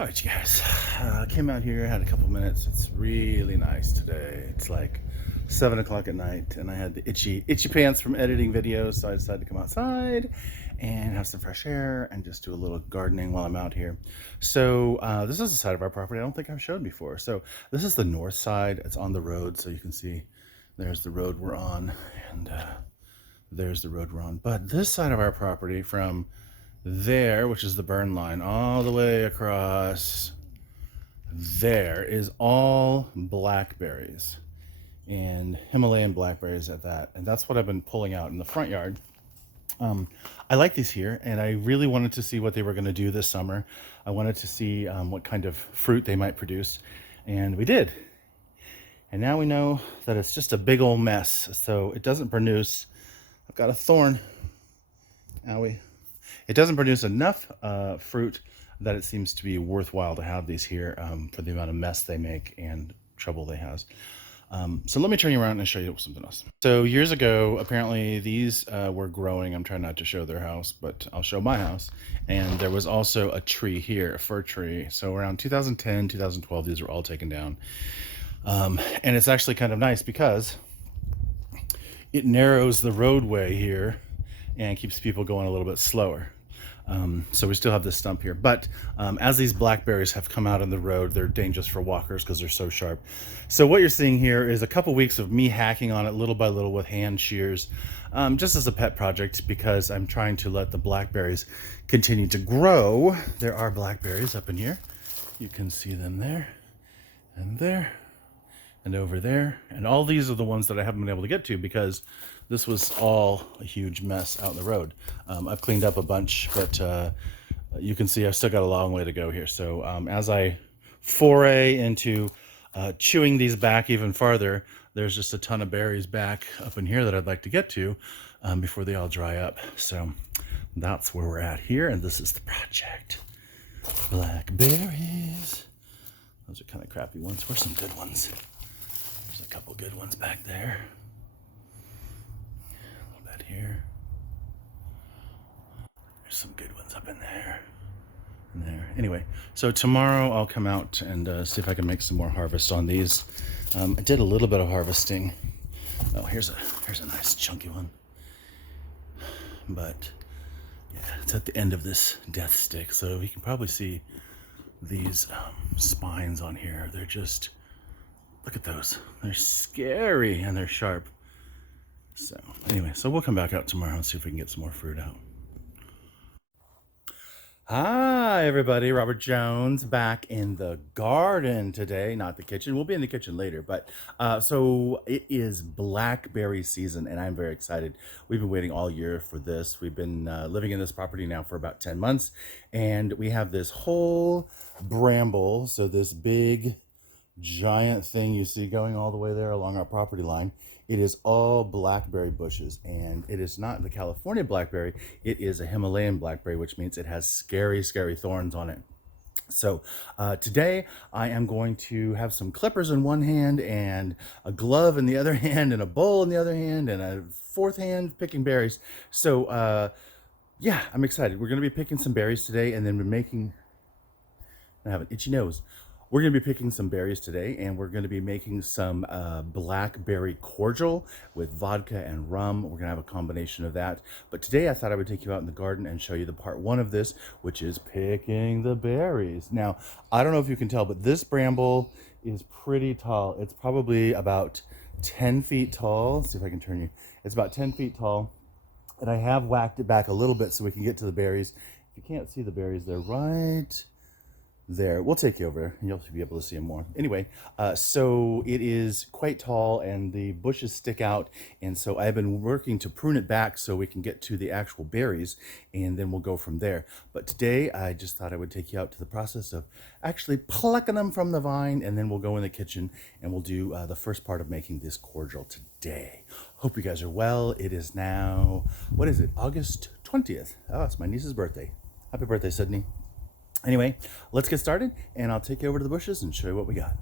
All right, you guys. Came out here, had a couple minutes. It's really nice today. It's like 7 o'clock at night, and I had the itchy pants from editing videos, so I decided to come outside and have some fresh air and just do a little gardening while I'm out here. So this is the side of our property I don't think I've showed before. So this is the north side. It's on the road, so you can see there's the road we're on, and there's the road we're on. But this side of our property from there, which is the burn line, all the way across there is all blackberries and Himalayan blackberries at that. And that's what I've been pulling out in the front yard. I like these here, and I really wanted to see what they were going to do this summer. I wanted to see what kind of fruit they might produce, and we did. And now we know that it's just a big old mess, so it doesn't produce. I've got a thorn. Owie. It doesn't produce enough fruit that it seems to be worthwhile to have these here for the amount of mess they make and trouble they have. So let me turn you around and show you something else. So years ago, apparently these were growing. I'm trying not to show their house, but I'll show my house. And there was also a tree here, a fir tree. So around 2010, 2012, these were all taken down. And it's actually kind of nice because it narrows the roadway here and keeps people going a little bit slower. So we still have this stump here, but as these blackberries have come out on the road, they're dangerous for walkers because they're so sharp. So what you're seeing here is a couple weeks of me hacking on it little by little with hand shears, just as a pet project, because I'm trying to let the blackberries continue to grow. There are blackberries up in here. You can see them there and there and over there, and all these are the ones that I haven't been able to get to because this was all a huge mess out in the road. I've cleaned up a bunch, but you can see I've still got a long way to go here. So as I foray into chewing these back even farther, there's just a ton of berries back up in here that I'd like to get to before they all dry up. So that's where we're at here, and this is the project. Blackberries. Those are kind of crappy ones. Where's some good ones? There's a couple good ones back there. A little bit here. There's some good ones up in there. And there. Anyway, so tomorrow I'll come out and see if I can make some more harvest on these. I did a little bit of harvesting. Oh, here's a nice chunky one. But yeah, it's at the end of this death stick, so you can probably see these spines on here. They're just, look at those. They're scary and they're sharp. So anyway, so we'll come back out tomorrow and see if we can get some more fruit out. Hi everybody, Robert Jones back in the garden today, not the kitchen. We'll be in the kitchen later, but so it is blackberry season and I'm very excited. We've been waiting all year for this. We've been living in this property now for about 10 months, and we have this whole bramble, so this big giant thing you see going all the way there along our property line. It is all blackberry bushes, and it is not the California blackberry. It is a Himalayan blackberry, which means it has scary thorns on it. So today I am going to have some clippers in one hand and a glove in the other hand and a bowl in the other hand and a fourth hand picking berries. So yeah, I'm excited. We're going to be picking some berries today, and then we're making, I have an itchy nose. We're going to be picking some berries today, and we're going to be making some blackberry cordial with vodka and rum. We're going to have a combination of that. But today I thought I would take you out in the garden and show you the part one of this, which is picking the berries. Now, I don't know if you can tell, but this bramble is pretty tall. It's probably about 10 feet tall. Let's see if I can turn you. It's about 10 feet tall. And I have whacked it back a little bit so we can get to the berries. If you can't see the berries, they're right there. We'll take you over and you'll be able to see them more. Anyway, so it is quite tall and the bushes stick out, and so I've been working to prune it back so we can get to the actual berries, and then we'll go from there. But today I just thought I would take you out to the process of actually plucking them from the vine, and then we'll go in the kitchen and we'll do the first part of making this cordial today. Hope you guys are well. It is now, what is it, August 20th. Oh, it's my niece's birthday. Happy birthday, Sydney. Anyway, let's get started, and I'll take you over to the bushes and show you what we got.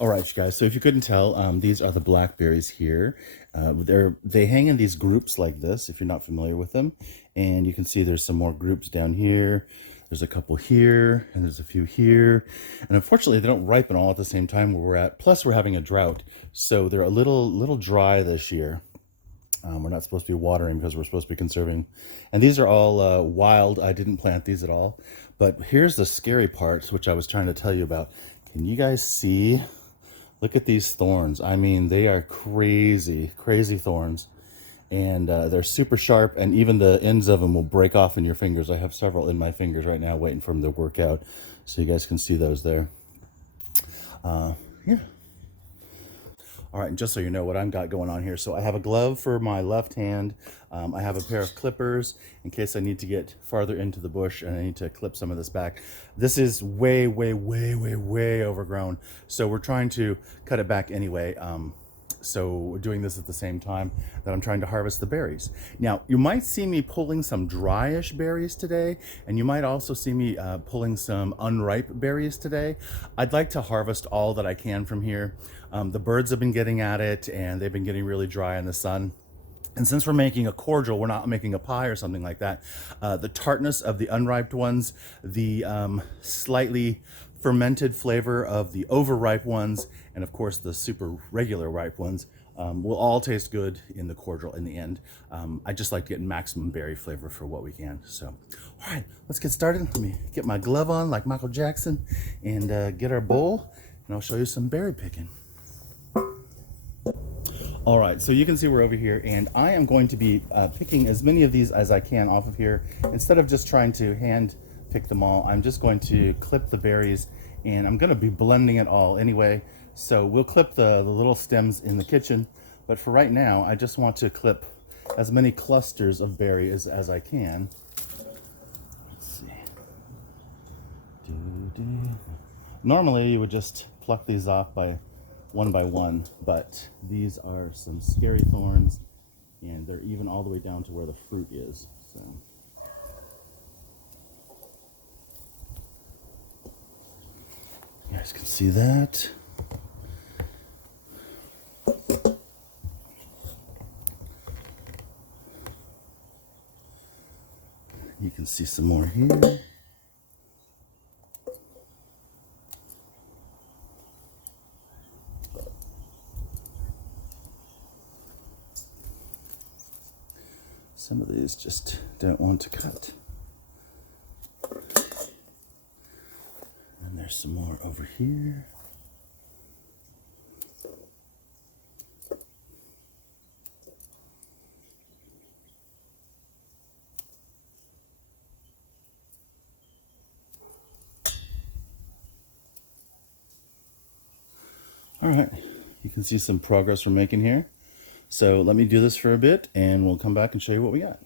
All right, you guys, so if you couldn't tell, these are the blackberries here. They hang in these groups like this, if you're not familiar with them. And you can see there's some more groups down here. There's a couple here, and there's a few here. And unfortunately, they don't ripen all at the same time where we're at. Plus, we're having a drought, so they're a little dry this year. We're not supposed to be watering because we're supposed to be conserving. And these are all wild. I didn't plant these at all. But here's the scary part, which I was trying to tell you about. Can you guys see? Look at these thorns. I mean, they are crazy, crazy thorns. And they're super sharp, and even the ends of them will break off in your fingers. I have several in my fingers right now waiting for them to work out. So you guys can see those there. Yeah. All right, and just so you know what I've got going on here. So I have a glove for my left hand. I have a pair of clippers in case I need to get farther into the bush and I need to clip some of this back. This is way, way, way, way, way overgrown. So we're trying to cut it back anyway. So we're doing this at the same time that I'm trying to harvest the berries. Now, you might see me pulling some dryish berries today, and you might also see me pulling some unripe berries today. I'd like to harvest all that I can from here. The birds have been getting at it, and they've been getting really dry in the sun. And since we're making a cordial, we're not making a pie or something like that. The tartness of the unripe ones, the slightly fermented flavor of the overripe ones, and of course the super regular ripe ones will all taste good in the cordial in the end. I just like to get maximum berry flavor for what we can. So, all right, let's get started. Let me get my glove on like Michael Jackson and get our bowl, and I'll show you some berry picking. All right, so you can see we're over here, and I am going to be picking as many of these as I can off of here. Instead of just trying to hand pick them all, I'm just going to clip the berries, and I'm going to be blending it all anyway. So we'll clip the little stems in the kitchen, but for right now, I just want to clip as many clusters of berries as I can. Let's see. Normally, you would just pluck these off by one, but these are some scary thorns, and they're even all the way down to where the fruit is. So you guys can see that. You can see some more here. Some of these just don't want to cut. And there's some more over here. All right, you can see some progress we're making here. So let me do this for a bit, and we'll come back and show you what we got.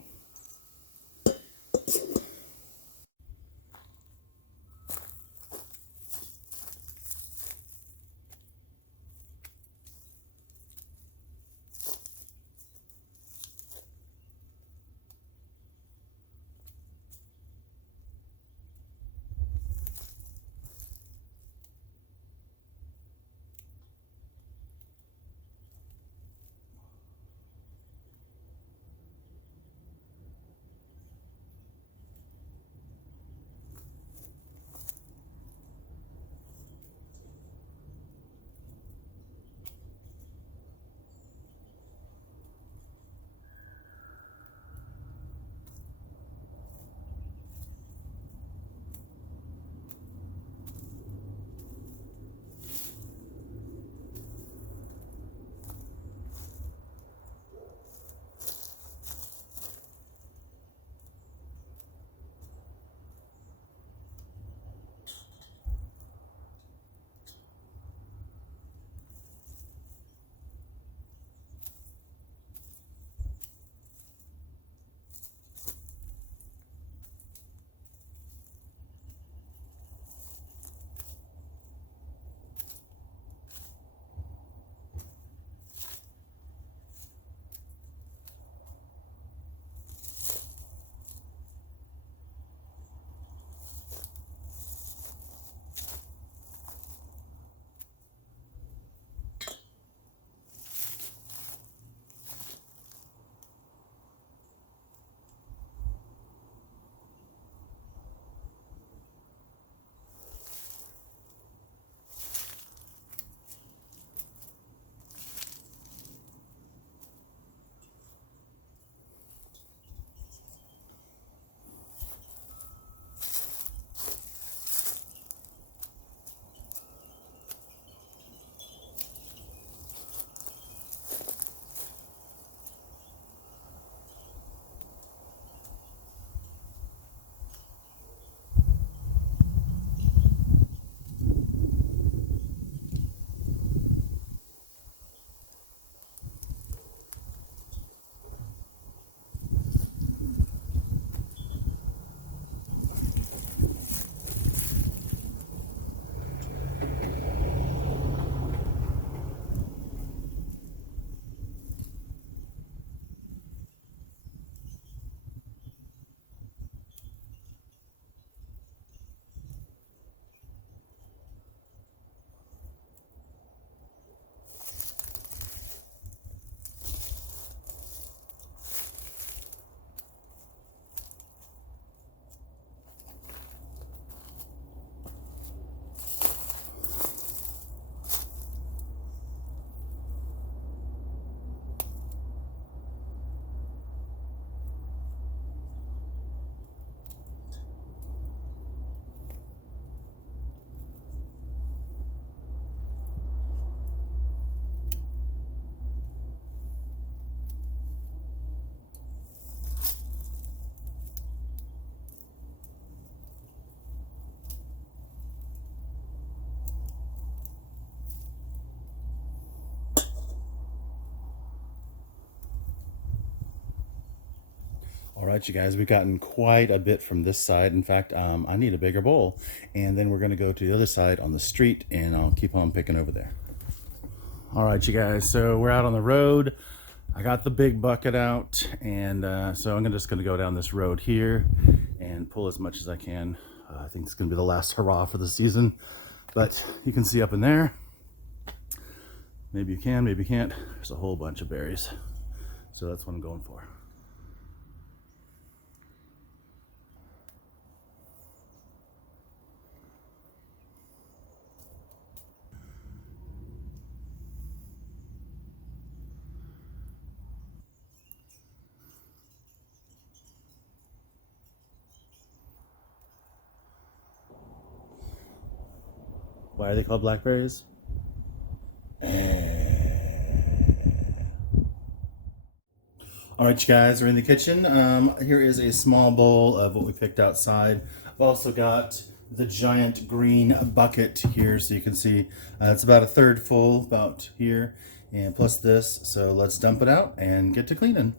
All right, you guys, we've gotten quite a bit from this side. In fact, I need a bigger bowl. And then we're going to go to the other side on the street, and I'll keep on picking over there. All right, you guys, so we're out on the road. I got the big bucket out, and so I'm just going to go down this road here and pull as much as I can. I think it's going to be the last hurrah for the season, but you can see up in there. Maybe you can, maybe you can't. There's a whole bunch of berries. So that's what I'm going for. Why are they called blackberries? All right, you guys, we're in the kitchen. Here is a small bowl of what we picked outside. I've also got the giant green bucket here, so you can see it's about a third full, about here, and plus this. So let's dump it out and get to cleaning.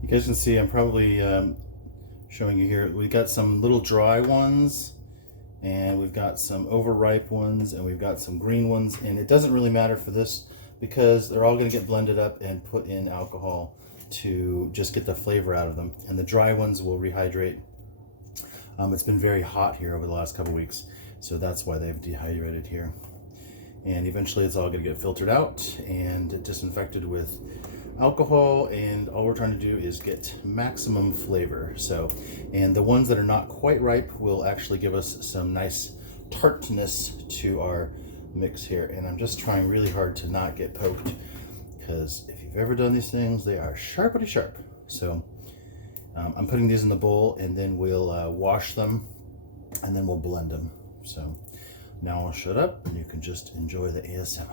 You guys can see I'm probably showing you here. We got some little dry ones, and we've got some overripe ones, and we've got some green ones, and it doesn't really matter for this because they're all going to get blended up and put in alcohol to just get the flavor out of them. And the dry ones will rehydrate. It's been very hot here over the last couple weeks, so that's why they've dehydrated here. And eventually it's all going to get filtered out and disinfected with alcohol, and all we're trying to do is get maximum flavor. So, and the ones that are not quite ripe will actually give us some nice tartness to our mix here. And I'm just trying really hard to not get poked, because if you've ever done these things, they are sharply sharp. So I'm putting these in the bowl, and then we'll wash them, and then we'll blend them. So now I'll shut up and you can just enjoy the ASMR.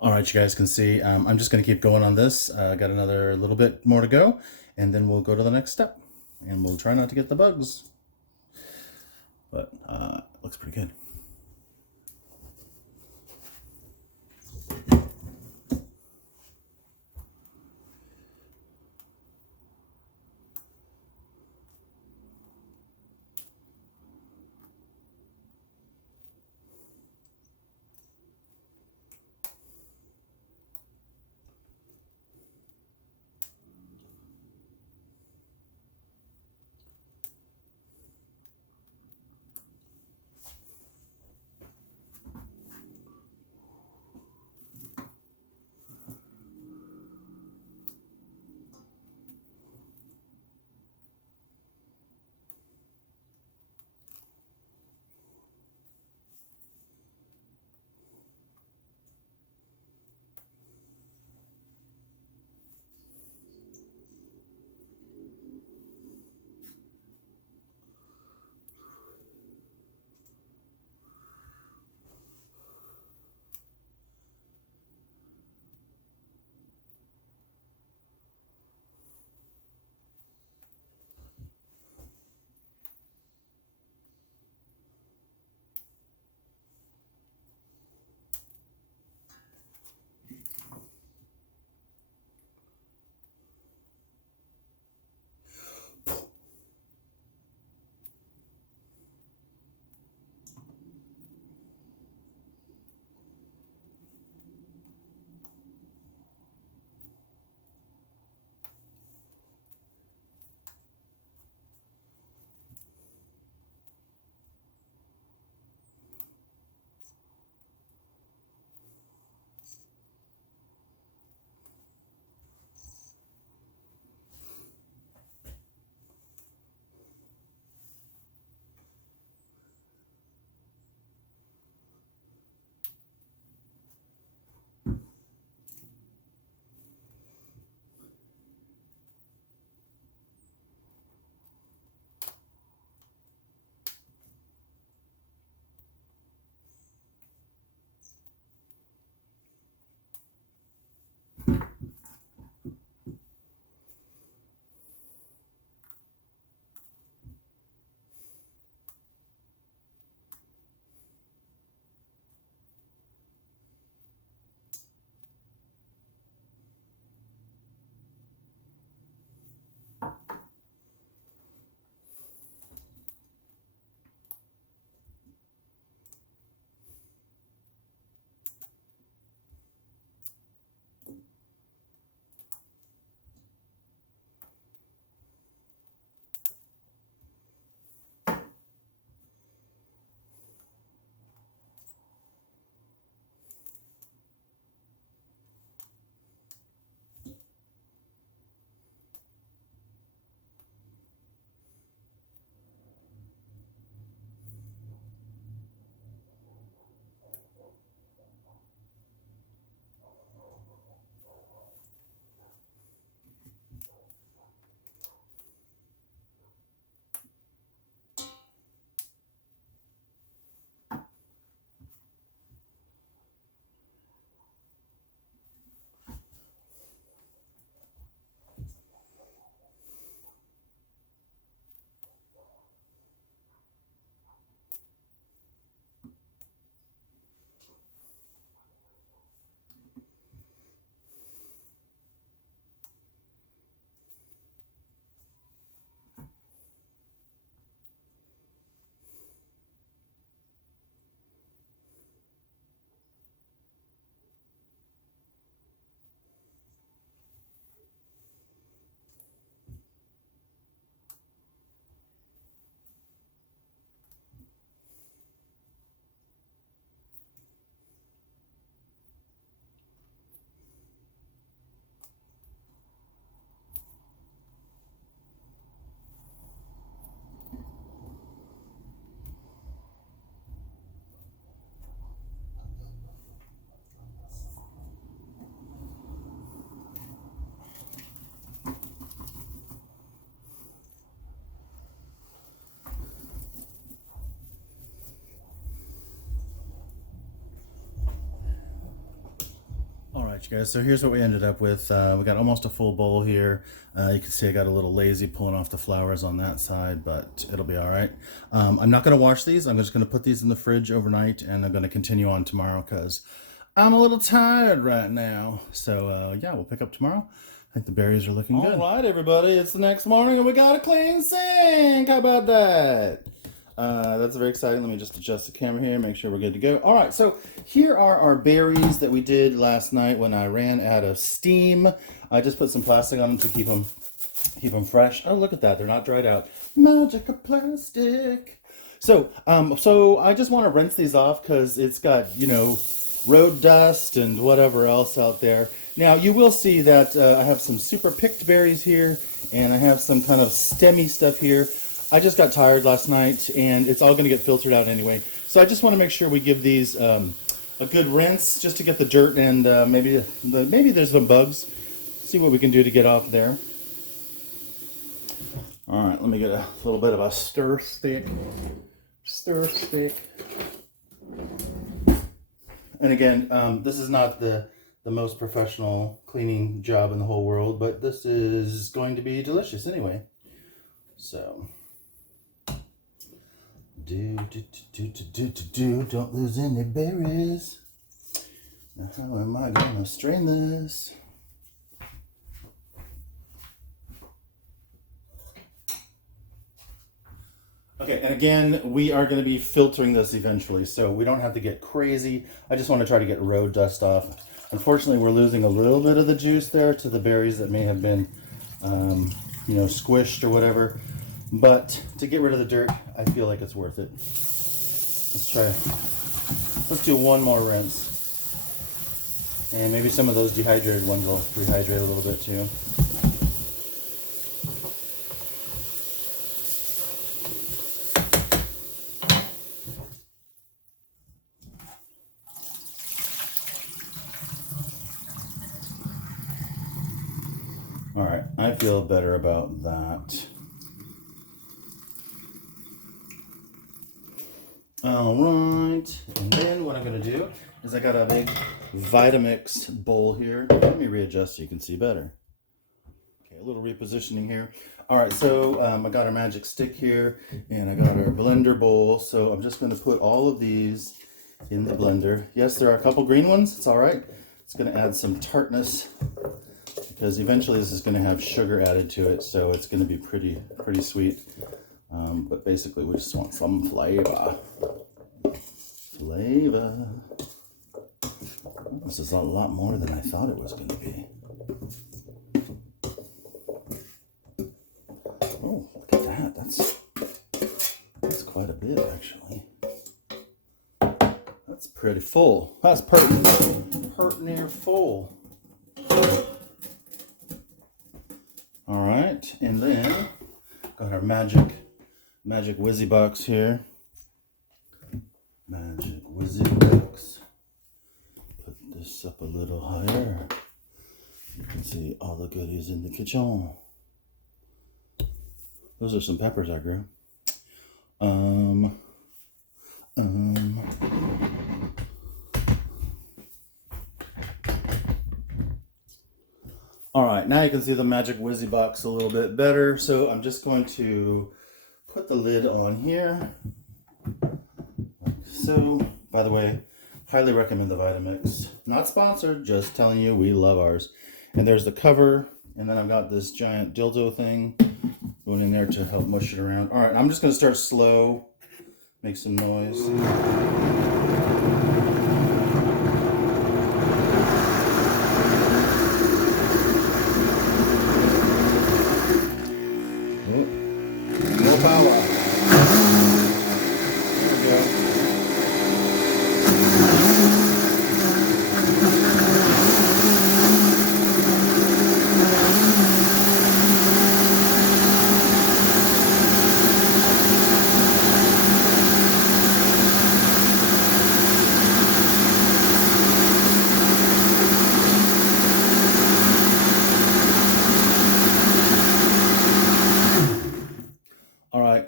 All right, you guys can see, I'm just going to keep going on this. Got another little bit more to go, and then we'll go to the next step, and we'll try not to get the bugs. But it looks pretty good. Alright you guys, so here's what we ended up with. We got almost a full bowl here. You can see I got a little lazy pulling off the flowers on that side, but it'll be alright. I'm not going to wash these. I'm just going to put these in the fridge overnight, and I'm going to continue on tomorrow because I'm a little tired right now. So yeah, we'll pick up tomorrow. I think the berries are looking good. Alright everybody, it's the next morning and we got a clean sink. How about that? That's very exciting. Let me just adjust the camera here, make sure we're good to go. All right, so here are our berries that we did last night when I ran out of steam. I just put some plastic on them to keep them fresh. Oh, look at that. They're not dried out. Magic of plastic. So I just want to rinse these off because it's got, you know, road dust and whatever else out there. Now, you will see that I have some super picked berries here, and I have some kind of stemmy stuff here. I just got tired last night, and it's all going to get filtered out anyway. So I just want to make sure we give these a good rinse, just to get the dirt and maybe there's some bugs. See what we can do to get off there. All right, let me get a little bit of a stir stick. And again, this is not the most professional cleaning job in the whole world, but this is going to be delicious anyway. So. Don't lose any berries. Now how am I gonna strain this? Okay, and again, we are going to be filtering this eventually, so we don't have to get crazy. I just want to try to get road dust off. Unfortunately, we're losing a little bit of the juice there to the berries that may have been, you know, squished or whatever. But to get rid of the dirt, I feel like it's worth it. Let's do one more rinse. And maybe some of those dehydrated ones will rehydrate a little bit too. All right, I feel better about that. All right, and then what I'm going to do is I got a big Vitamix bowl here. Let me readjust so you can see better. Okay, a little repositioning here. All right, so I got our magic stick here, and I got our blender bowl. So I'm just going to put all of these in the blender. Yes, there are a couple green ones. It's all right. It's going to add some tartness because eventually this is going to have sugar added to it, so it's going to be pretty sweet. But basically we just want some flavor. This is a lot more than I thought it was going to be. Oh, look at that. That's quite a bit, actually. That's pretty full. That's pert near full. All right, and then got our magic Whizzy box here. Magic Whizzy box. Put this up a little higher. You can see all the goodies in the kitchen. Those are some peppers I grew. All right, now you can see the Magic Whizzy box a little bit better. So I'm just going to put the lid on here. Like so. By the way, highly recommend the Vitamix. Not sponsored, just telling you we love ours. And there's the cover, and then I've got this giant dildo thing going in there to help mush it around. All right, I'm just going to start slow, make some noise. More power.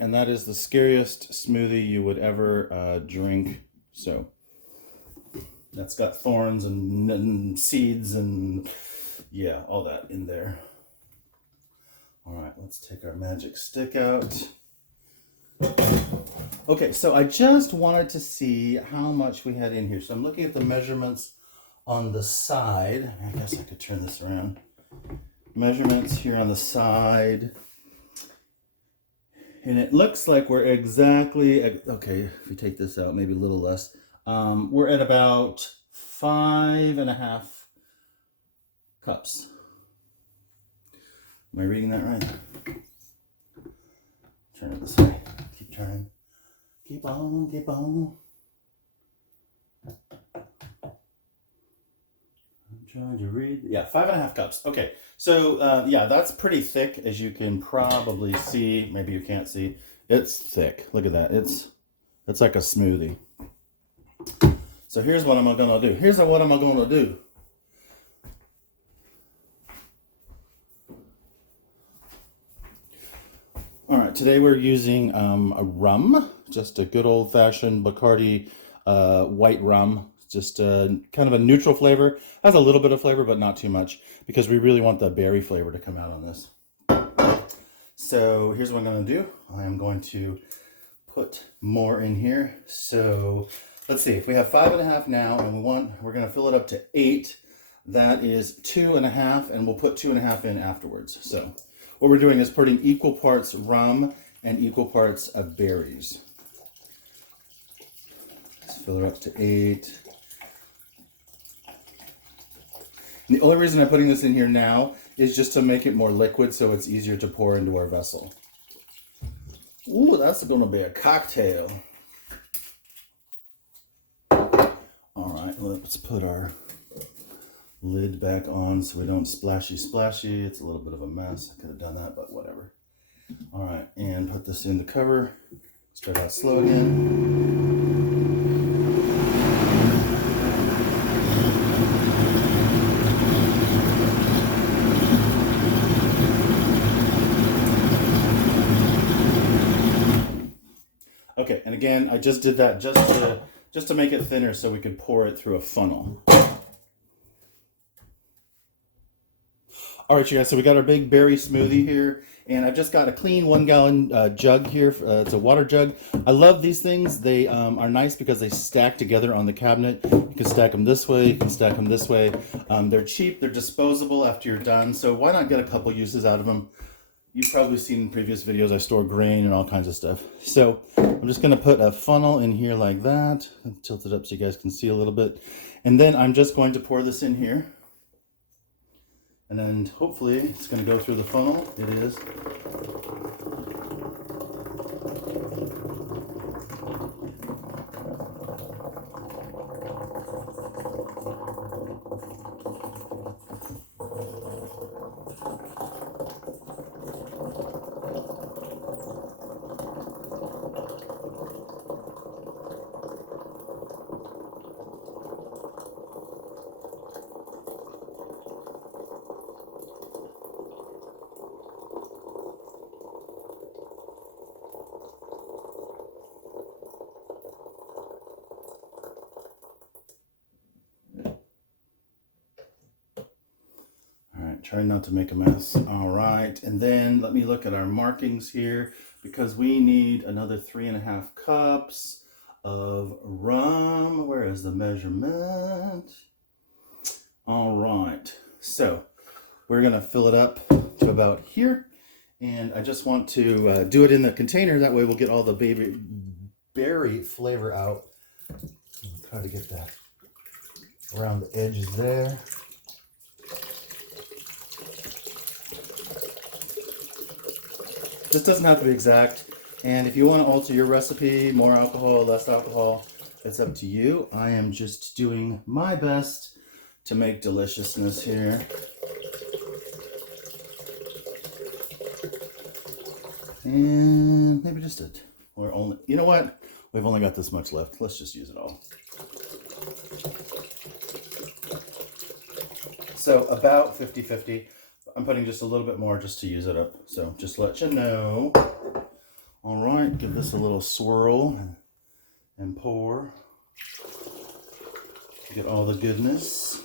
And that is the scariest smoothie you would ever drink. So That's got thorns and seeds and yeah, all that in there. All right, let's take our magic stick out. Okay, so I just wanted to see how much we had in here. So I'm looking at the measurements on the side. I guess I could turn this around. Measurements here on the side. And it looks like we're exactly, okay, if we take this out, maybe a little less. We're at about 5.5 cups. Am I reading that right? Turn it this way. Keep turning. Keep on, keep on. I'm trying to read. Yeah, 5.5 cups. Okay, so yeah, that's pretty thick, as you can probably see. Maybe you can't see. It's thick. Look at that. It's like a smoothie. So here's what I'm gonna do. Here's what I'm gonna do. All right, today we're using a rum, just a good old-fashioned Bacardi white rum. Just kind of a neutral flavor. Has a little bit of flavor, but not too much, because we really want the berry flavor to come out on this. So here's what I'm going to do. I am going to put more in here. So let's see, if we have 5.5 now, and we're going to fill it up to 8. That is 2.5, and we'll put 2.5 in afterwards. So what we're doing is putting equal parts rum and equal parts of berries. Let's fill it up to 8. And the only reason I'm putting this in here now is just to make it more liquid so it's easier to pour into our vessel. Ooh, that's going to be a cocktail. All right, let's put our lid back on so we don't splashy. It's a little bit of a mess. I could have done that, but whatever. All right, and put this in the cover. Start out slow again. Okay, and again, I just did that just to make it thinner so we could pour it through a funnel. All right, you guys, so we got our big berry smoothie here, and I've just got a clean 1-gallon jug here. It's a water jug. I love these things. They are nice because they stack together on the cabinet. You can stack them this way, you can stack them this way. They're cheap, they're disposable after you're done, so why not get a couple uses out of them? You've probably seen in previous videos I store grain and all kinds of stuff. So I'm just going to put a funnel in here like that. Tilt it up so you guys can see a little bit. And then I'm just going to pour this in here. And then hopefully it's going to go through the funnel. It is. Try not to make a mess. All right, and then let me look at our markings here, because we need another 3.5 cups of rum. Where is the measurement? All right, so we're gonna fill it up to about here, and I just want to do it in the container. That way we'll get all the berry flavor out. I'll try to get that around the edges there. This doesn't have to be exact, and if you want to alter your recipe, more alcohol, less alcohol, it's up to you. I am just doing my best to make deliciousness here. And maybe just you know what? We've only got this much left. Let's just use it all. So about 50-50. I'm putting just a little bit more just to use it up. So just let you know. All right, give this a little swirl and pour. Get all the goodness.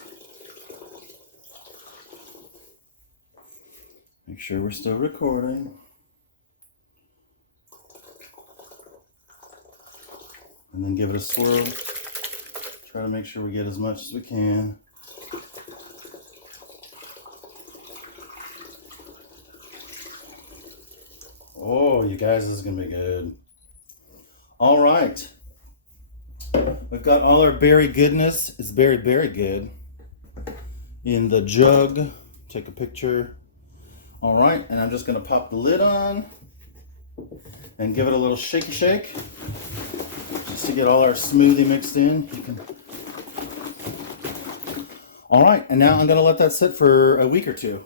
Make sure we're still recording. And then give it a swirl. Try to make sure we get as much as we can. Oh, you guys, this is gonna be good. All right. We've got all our berry goodness. It's very, very good. In the jug. Take a picture. All right, and I'm just gonna pop the lid on and give it a little shaky shake just to get all our smoothie mixed in. All right, and now I'm gonna let that sit for a week or two.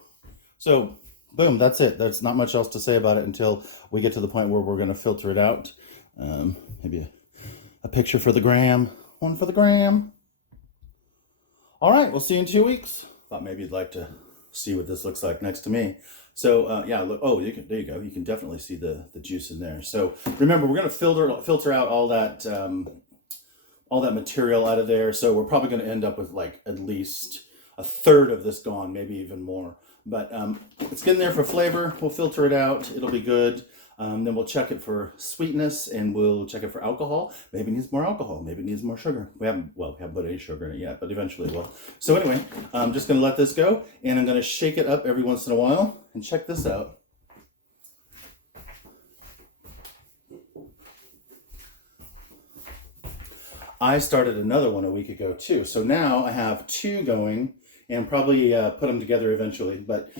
So, boom, that's it. There's not much else to say about it until we get to the point where we're gonna filter it out. Maybe a picture for the gram, one for the gram. All right, we'll see you in 2 weeks. Thought maybe you'd like to see what this looks like next to me. So yeah, look. Oh, there you go. You can definitely see the juice in there. So remember, we're gonna filter out all that material out of there. So we're probably gonna end up with like at least a third of this gone, maybe even more. But it's getting there for flavor. We'll filter it out. It'll be good. Then we'll check it for sweetness, and we'll check it for alcohol. Maybe it needs more alcohol. Maybe it needs more sugar. We haven't put any sugar in it yet, but eventually we'll. So anyway, I'm just going to let this go, and I'm going to shake it up every once in a while, and check this out. I started another one a week ago too. So now I have 2 going, and probably put them together eventually. But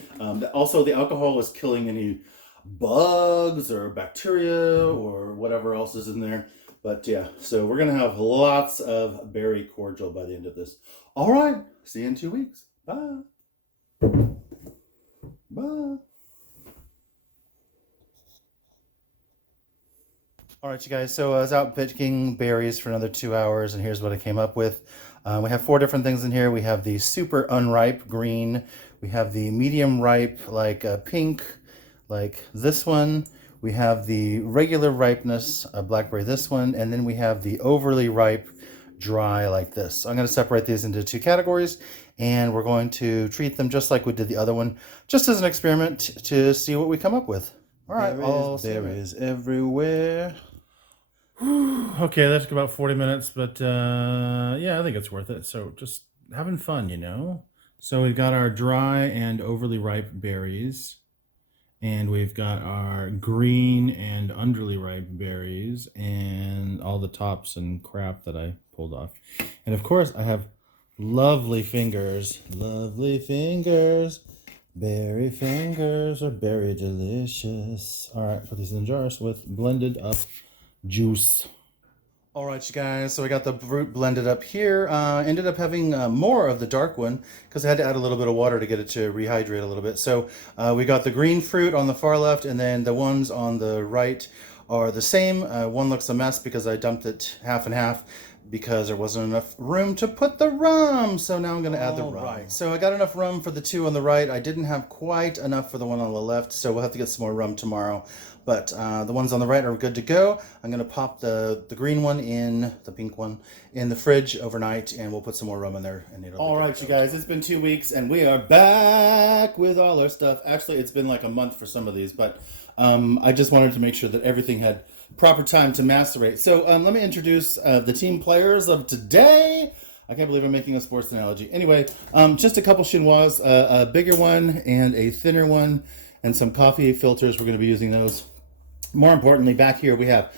also the alcohol is killing any bugs or bacteria or whatever else is in there. But yeah, so we're gonna have lots of berry cordial by the end of this. All right, see you in 2 weeks. Bye. Bye. All right, you guys, so I was out picking berries for another 2 hours, and here's what I came up with. We have 4 different things in here. We have the super unripe green. We have the medium ripe, like pink, like this one. We have the regular ripeness, blackberry, this one. And then we have the overly ripe, dry, like this. So I'm going to separate these into 2 categories, and we're going to treat them just like we did the other one, just as an experiment to see what we come up with. All right, berries everywhere. Okay, that took about 40 minutes, but yeah, I think it's worth it. So just having fun, you know? So we've got our dry and overly ripe berries, and we've got our green and underly ripe berries, and all the tops and crap that I pulled off. And of course, I have lovely fingers. Lovely fingers. Berry fingers are very delicious. All right, put these in jars with blended up juice. All right, you guys, so we got the fruit blended up here. Ended up having more of the dark one because I had to add a little bit of water to get it to rehydrate a little bit. So we got the green fruit on the far left, and then the ones on the right are the same. One looks a mess because I dumped it half and half because there wasn't enough room to put the rum. So now I'm going to add the rum. Right. So I got enough rum for the 2 on the right. I didn't have quite enough for the one on the left, so we'll have to get some more rum tomorrow. But the ones on the right are good to go. I'm going to pop the green one in, the pink one, in the fridge overnight, and we'll put some more rum in there. And all right, you guys, it's been 2 weeks, and we are back with all our stuff. Actually, it's been like a month for some of these, but I just wanted to make sure that everything had proper time to macerate. So let me introduce the team players of today. I can't believe I'm making a sports analogy. Anyway, just a couple chinois, a bigger one and a thinner one, and some coffee filters. We're going to be using those. More importantly, back here we have,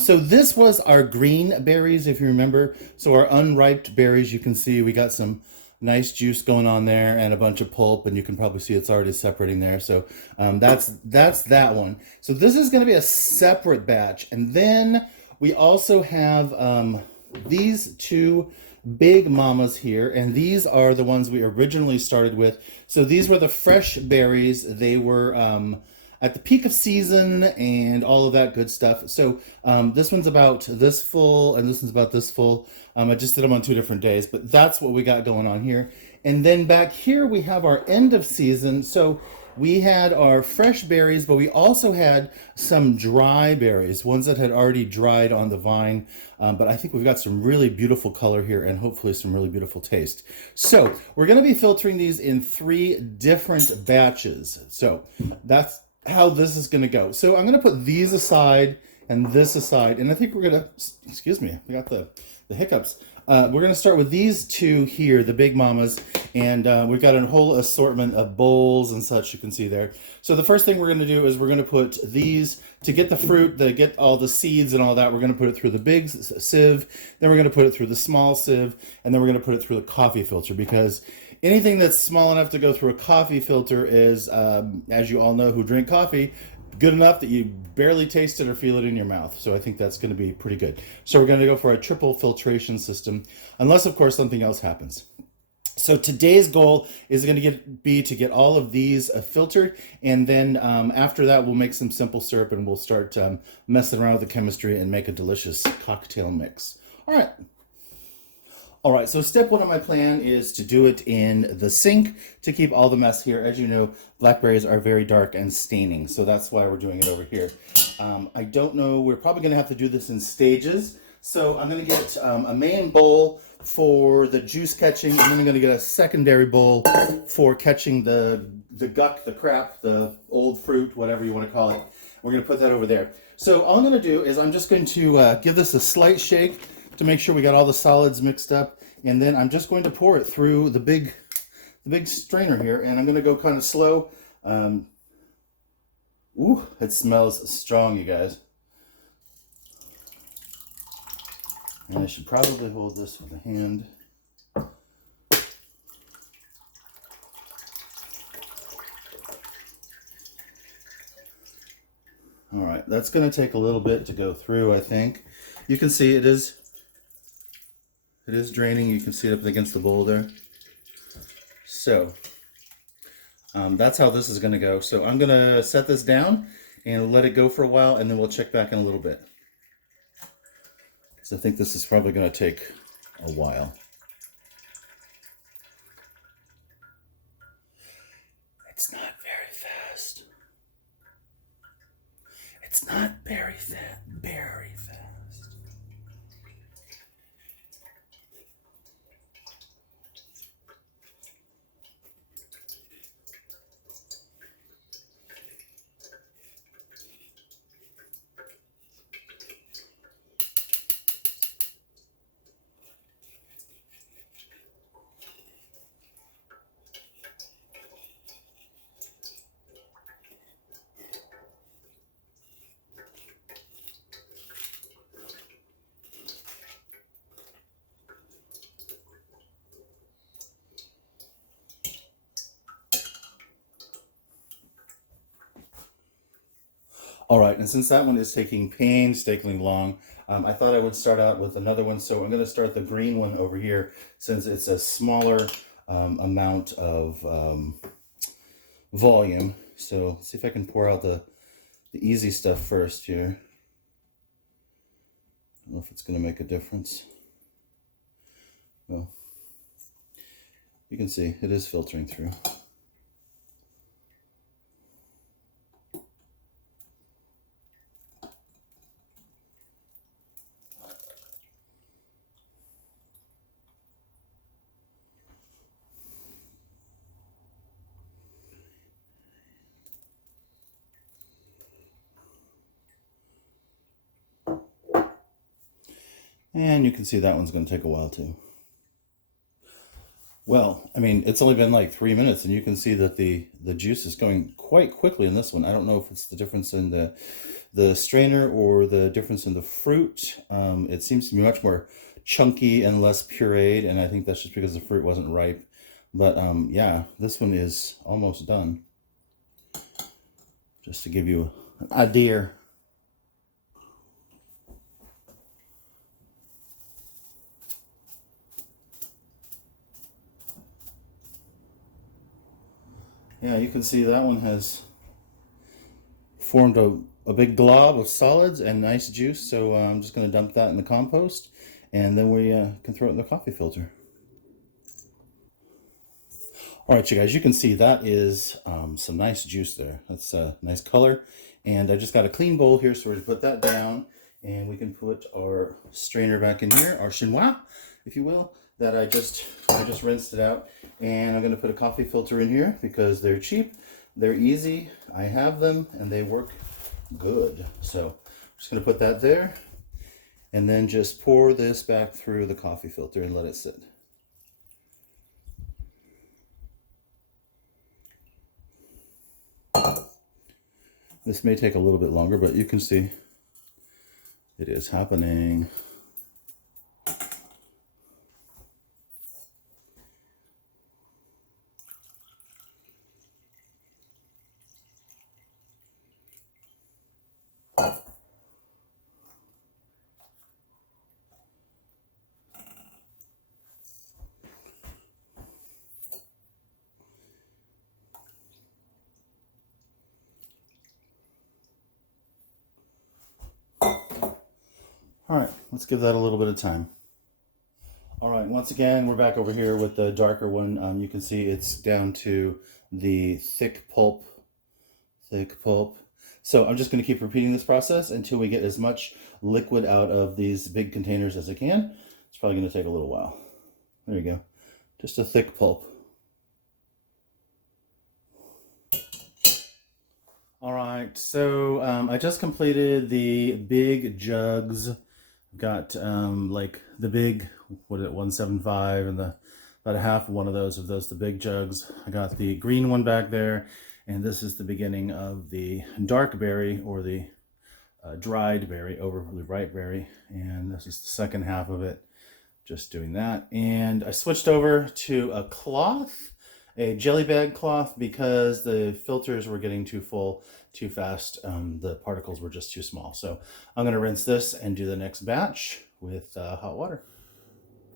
so this was our green berries, if you remember. So our unripe berries, you can see we got some nice juice going on there and a bunch of pulp, and you can probably see it's already separating there. So that's that one. So this is going to be a separate batch. And then we also have these 2 big mamas here, and these are the ones we originally started with. So these were the fresh berries. They were at the peak of season and all of that good stuff. So this one's about this full, and this one's about this full. I just did them on 2 different days, but that's what we got going on here. And then back here we have our end of season. So We had our fresh berries, but we also had some dry berries, ones that had already dried on the vine. But I think we've got some really beautiful color here and hopefully some really beautiful taste. So we're going to be filtering these in 3 different batches. So that's how this is going to go. So I'm going to put these aside and this aside. And I think we're going to, excuse me, I got the hiccups. We're going to start with these 2 here, the big mamas, and we've got a whole assortment of bowls and such you can see there. So the first thing we're going to do is we're going to put these, to get the fruit, to get all the seeds and all that, we're going to put it through the big sieve, then we're going to put it through the small sieve, and then we're going to put it through the coffee filter, because anything that's small enough to go through a coffee filter is, as you all know who drink coffee, good enough that you barely taste it or feel it in your mouth. So I think that's going to be pretty good. So we're going to go for a triple filtration system, unless of course something else happens. So today's goal is going to be to get all of these filtered, and then after that we'll make some simple syrup and we'll start messing around with the chemistry and make a delicious cocktail mix. All right, so step 1 of my plan is to do it in the sink to keep all the mess here. As you know, blackberries are very dark and staining, so that's why we're doing it over here. I don't know, we're probably going to have to do this in stages. So I'm going to get a main bowl for the juice catching, and then I'm going to get a secondary bowl for catching the guck, the crap, the old fruit, whatever you want to call it. We're going to put that over there. So all I'm going to do is I'm just going to give this a slight shake to make sure we got all the solids mixed up, and then I'm just going to pour it through the big strainer here, and I'm going to go kind of slow. Ooh, it smells strong, you guys. And I should probably hold this with a hand. All right, that's going to take a little bit to go through, I think. You can see it is draining. You can see it up against the bowl there. So that's how this is going to go. So I'm going to set this down and let it go for a while, and then we'll check back in a little bit. So I think this is probably going to take a while. It's not very fast. It's not very fast. All right, and since that one is taking painstakingly long, I thought I would start out with another one. So I'm going to start the green one over here, since it's a smaller amount of volume. So let's see if I can pour out the easy stuff first here. I don't know if it's going to make a difference. Well, you can see it is filtering through. And you can see that one's going to take a while too. Well, I mean, it's only been like 3 minutes, and you can see that the juice is going quite quickly in this one. I don't know if it's the difference in the strainer or the difference in the fruit. It seems to be much more chunky and less pureed, and I think that's just because the fruit wasn't ripe. But yeah, this one is almost done. Just to give you an idea. Yeah, you can see that one has formed a big glob of solids and nice juice. So I'm just going to dump that in the compost, and then we can throw it in the coffee filter. All right, you guys, you can see that is some nice juice there. That's a nice color. And I just got a clean bowl here, so we're gonna put that down, and we can put our strainer back in here, our chinois, if you will, that I just rinsed it out. And I'm gonna put a coffee filter in here because they're cheap, they're easy, I have them, and they work good. So I'm just gonna put that there, and then just pour this back through the coffee filter and let it sit. This may take a little bit longer, but you can see it is happening. All right, let's give that a little bit of time. All right, once again, we're back over here with the darker one. You can see it's down to the thick pulp. So I'm just gonna keep repeating this process until we get as much liquid out of these big containers as I can. It's probably gonna take a little while. There you go, just a thick pulp. All right, so I just completed the big jugs. Got like the big, what is it, 175, and about a half of one of those the big jugs. I got the green one back there, and this is the beginning of the dark berry, or the dried berry over the ripe berry, and this is the second half of it, just doing that. And I switched over to a cloth, a jelly bag cloth, because the filters were getting too full too fast. The particles were just too small. So I'm going to rinse this and do the next batch with hot water.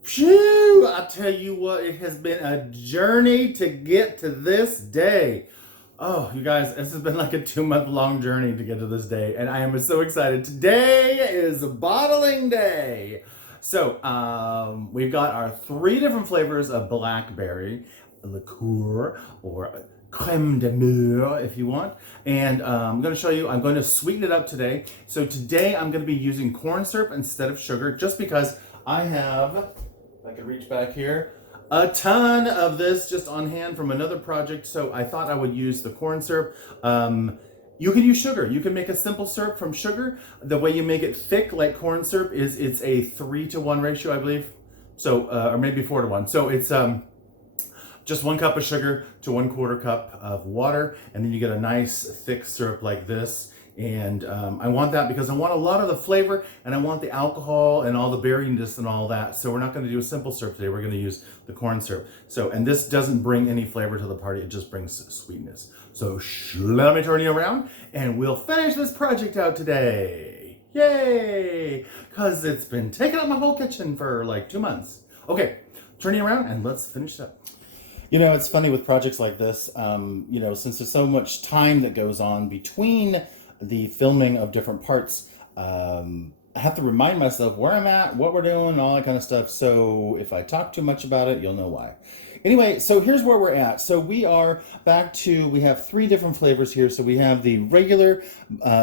Phew! I tell you what, it has been a journey to get to this day. Oh, you guys, this has been like a 2-month-long journey to get to this day, and I am so excited. Today is bottling day. So we've got our 3 different flavors of blackberry, liqueur, or creme de mure if you want. And I'm going to show you, I'm going to sweeten it up today. So today I'm going to be using corn syrup instead of sugar, just because I have, if I can reach back here, a ton of this just on hand from another project. So I thought I would use the corn syrup. You can use sugar. You can make a simple syrup from sugar. The way you make it thick like corn syrup is it's a 3-to-1 ratio, I believe. So, or maybe 4-to-1. So it's just 1 cup of sugar to 1/4 cup of water, and then you get a nice thick syrup like this. And I want that because I want a lot of the flavor, and I want the alcohol and all the berryness and all that. So we're not going to do a simple syrup today. We're going to use the corn syrup. So, and this doesn't bring any flavor to the party. It just brings sweetness. So let me turn you around, and we'll finish this project out today. Yay! Because it's been taking up my whole kitchen for like 2 months. Okay, turn you around and let's finish it up. You know, it's funny with projects like this, you know, since there's so much time that goes on between the filming of different parts, I have to remind myself where I'm at, what we're doing, all that kind of stuff. So if I talk too much about it, you'll know why. Anyway, so here's where we're at. So we are back to, we have 3 different flavors here. So we have the regular,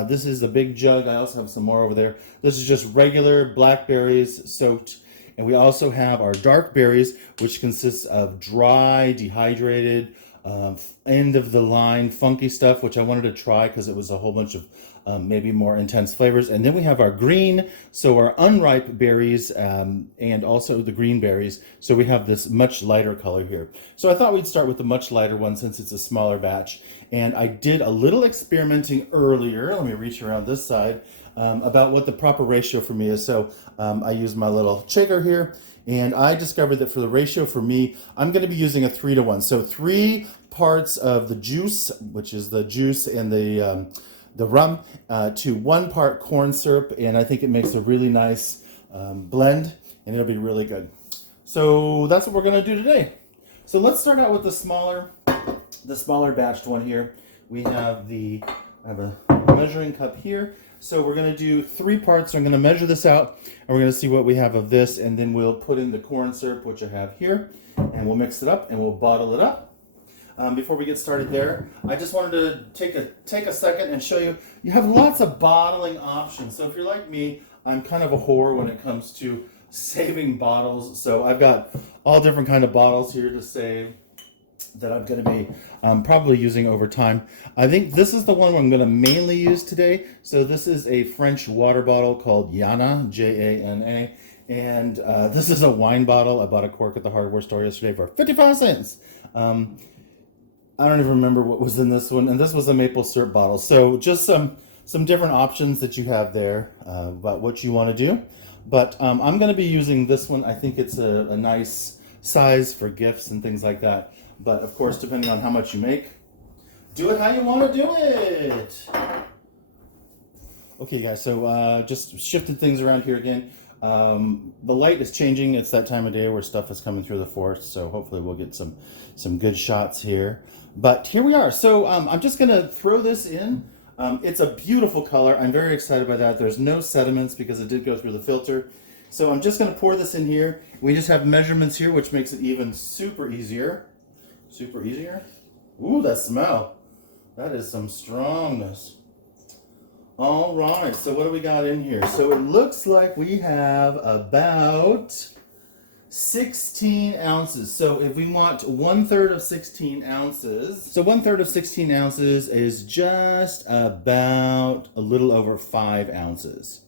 this is the big jug. I also have some more over there. This is just regular blackberries soaked. And we also have our dark berries, which consists of dry, dehydrated, end of the line, funky stuff, which I wanted to try because it was a whole bunch of maybe more intense flavors. And then we have our green, so our unripe berries, and also the green berries. So we have this much lighter color here. So I thought we'd start with the much lighter one since it's a smaller batch. And I did a little experimenting earlier. Let me reach around this side. About what the proper ratio for me is. So I used my little shaker here, and I discovered that for the ratio for me, I'm going to be using a 3-to-1. So 3 parts of the juice, which is the juice and the rum, to 1 part corn syrup, and I think it makes a really nice blend, and it'll be really good. So that's what we're going to do today. So let's start out with the smaller batched one here. We have I have a measuring cup here. So we're going to do 3 parts. So I'm going to measure this out, and we're going to see what we have of this, and then we'll put in the corn syrup, which I have here, and we'll mix it up, and we'll bottle it up. before we get started there, I just wanted to take a second and show you. You have lots of bottling options. So if you're like me, I'm kind of a whore when it comes to saving bottles. So I've got all different kind of bottles here to save that I'm going to be probably using over time. I think this is the one I'm going to mainly use today. So this is a French water bottle called Jana, Jana. And this is a wine bottle. I bought a cork at the hardware store yesterday for 55 cents. I don't even remember what was in this one. And this was a maple syrup bottle. So just some different options that you have there about what you want to do. But I'm going to be using this one. I think it's a nice size for gifts and things like that. But of course, depending on how much you make, do it how you want to do it. Okay, guys, so just shifted things around here again. The light is changing. It's that time of day where stuff is coming through the forest, so hopefully we'll get some good shots here. But here we are. So I'm just going to throw this in. It's a beautiful color. I'm very excited by that. There's no sediments because it did go through the filter. So I'm just going to pour this in here. We just have measurements here, which makes it even super easier. Super easier. Ooh, that smell. That is some strongness. All right, so what do we got in here? So it looks like we have about 16 ounces. So if we want 1/3 of 16 ounces, so 1/3 of 16 ounces is just about a little over 5 ounces.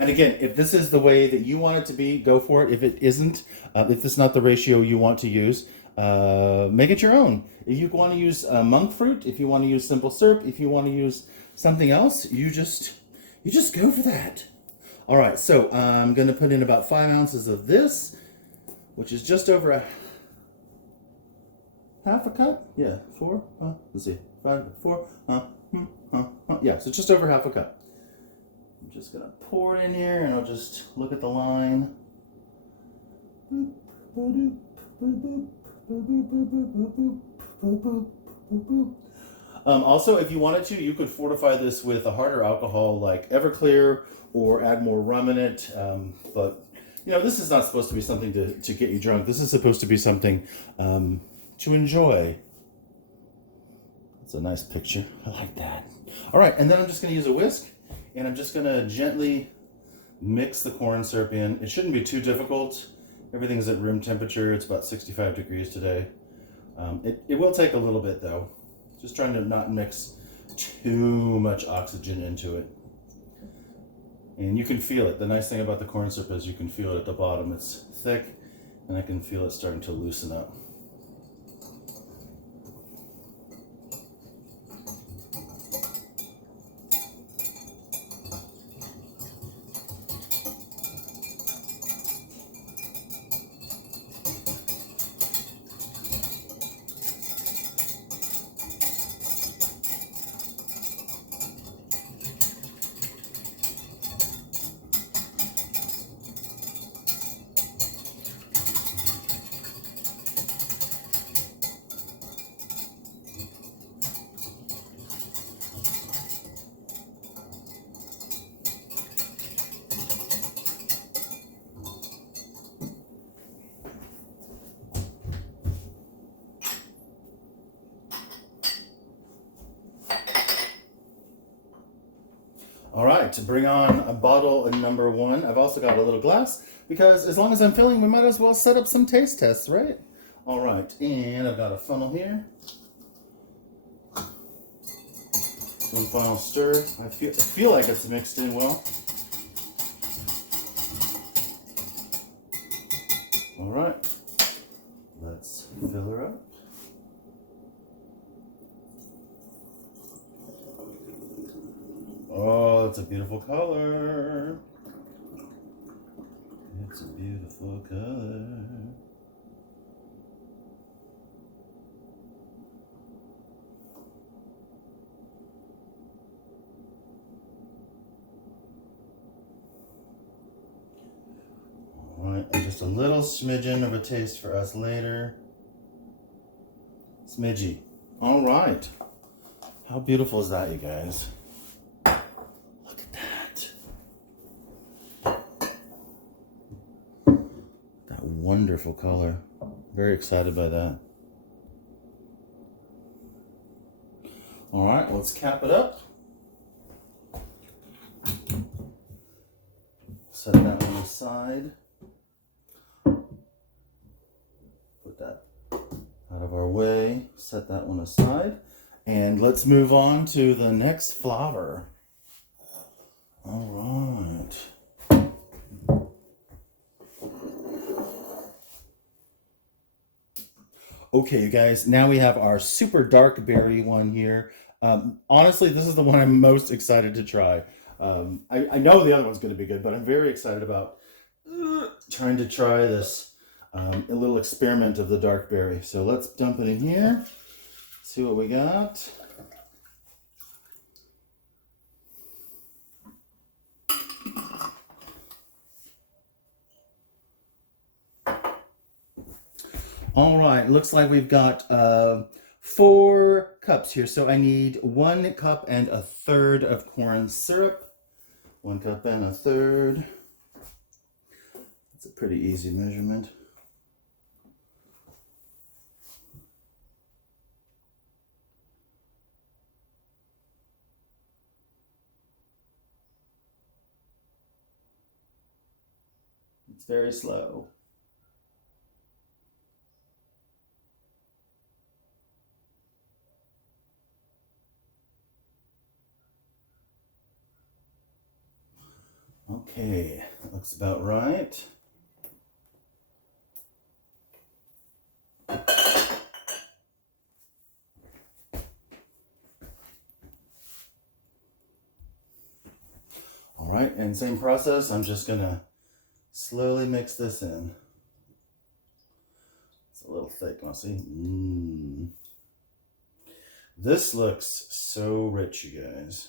And again, if this is the way that you want it to be, go for it. If it isn't, if this is not the ratio you want to use, make it your own. If you want to use monk fruit, if you want to use simple syrup, if you want to use something else, you just go for that. All right, so I'm going to put in about 5 ounces of this, which is just over half a cup. Yeah, 4. Let's see, 5, 4. Yeah, so just over half a cup. I'm just going to pour it in here, and I'll just look at the line. Also, if you wanted to, you could fortify this with a harder alcohol like Everclear or add more rum in it. But, you know, this is not supposed to be something to get you drunk. This is supposed to be something to enjoy. It's a nice picture. I like that. All right, and then I'm just going to use a whisk, and I'm just going to gently mix the corn syrup in. It shouldn't be too difficult. Everything's at room temperature. It's about 65 degrees today. It will take a little bit though. Just trying to not mix too much oxygen into it. And you can feel it. The nice thing about the corn syrup is you can feel it at the bottom. It's thick, and I can feel it starting to loosen up. All right, to bring on a bottle number 1, I've also got a little glass because as long as I'm filling, we might as well set up some taste tests, right? All right, and I've got a funnel here. One final stir. I feel like it's mixed in well. All right, let's fill her up. Oh, it's a beautiful color. It's a beautiful color. All right, and just a little smidgen of a taste for us later. Smidgy. All right. How beautiful is that, you guys? beautiful color. Very excited by that. All right, let's cap it up. Set that one aside. Put that out of our way. Set that one aside. And let's move on to the next flavor. All right. Okay, you guys, now we have our super dark berry one here. Honestly, this is the one I'm most excited to try. I know the other one's going to be good, but I'm very excited about trying to try this a little experiment of the dark berry. So let's dump it in here, see what we got. All right, looks like we've got 4 cups here. So I need 1 cup and a third of corn syrup. 1 cup and a third. That's a pretty easy measurement. It's very slow. Okay, that looks about right. All right, and same process, I'm just gonna slowly mix this in. It's a little thick, want to see? This looks so rich, you guys.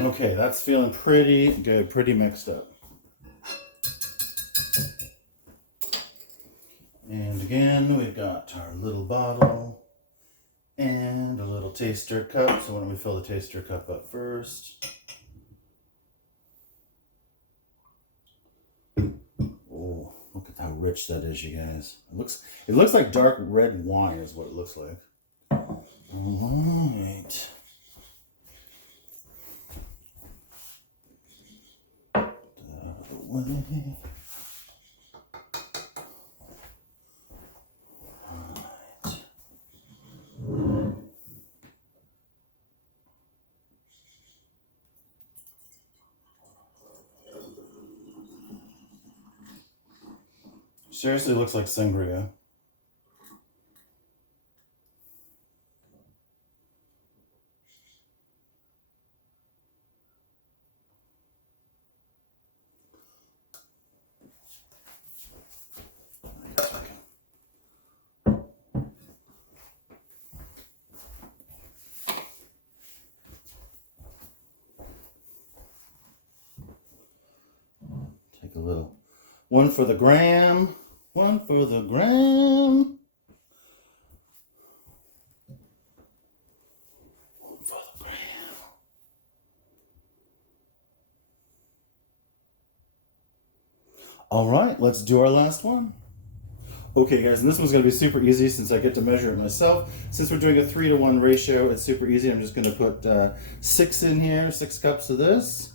Okay, that's feeling pretty good, pretty mixed up. And again, we've got our little bottle and a little taster cup. So why don't we fill the taster cup up first? Oh, look at how rich that is, you guys. It looks like dark red wine is what it looks like. All right. Seriously looks like sangria. Take a little, one for the gram. One for the gram. One for the gram. All right, let's do our last one. Okay guys, and this one's going to be super easy since I get to measure it myself. Since we're doing a 3-to-1 ratio, it's super easy. I'm just going to put 6 in here, 6 cups of this.